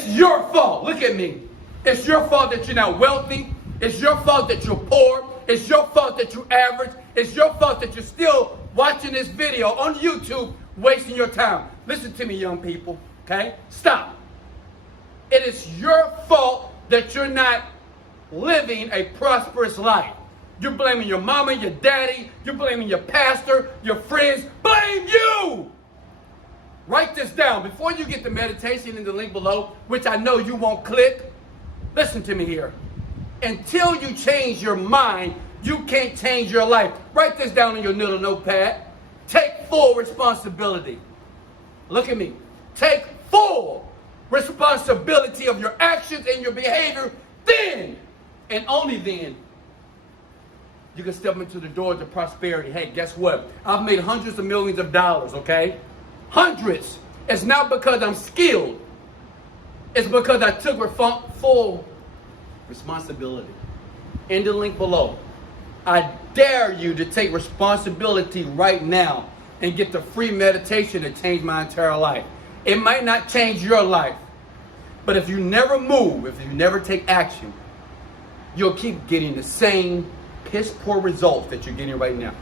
It's your fault. Look at me. It's your fault that you're not wealthy. It's your fault that you're poor. It's your fault that you're average. It's your fault that you're still watching this video on YouTube, wasting your time. Listen to me, young people, okay? Stop. It is your fault that you're not living a prosperous life. You're blaming your mama, your daddy. You're blaming your pastor, your friends. Blame you. Write this down. Before you get the meditation in the link below, which I know you won't click, listen to me here. Until you change your mind, you can't change your life. Write this down on your little notepad. Take full responsibility. Look at me. Take full responsibility of your actions and your behavior. Then, and only then, you can step into the doors of prosperity. Hey, guess what? I've made hundreds of millions of dollars, okay? Hundreds. It's not because I'm skilled. It's because I took full responsibility. In the link below, I dare you to take responsibility right now and get the free meditation that changed my entire life. It might not change your life, but if you never move, if you never take action, you'll keep getting the same piss poor results that you're getting right now.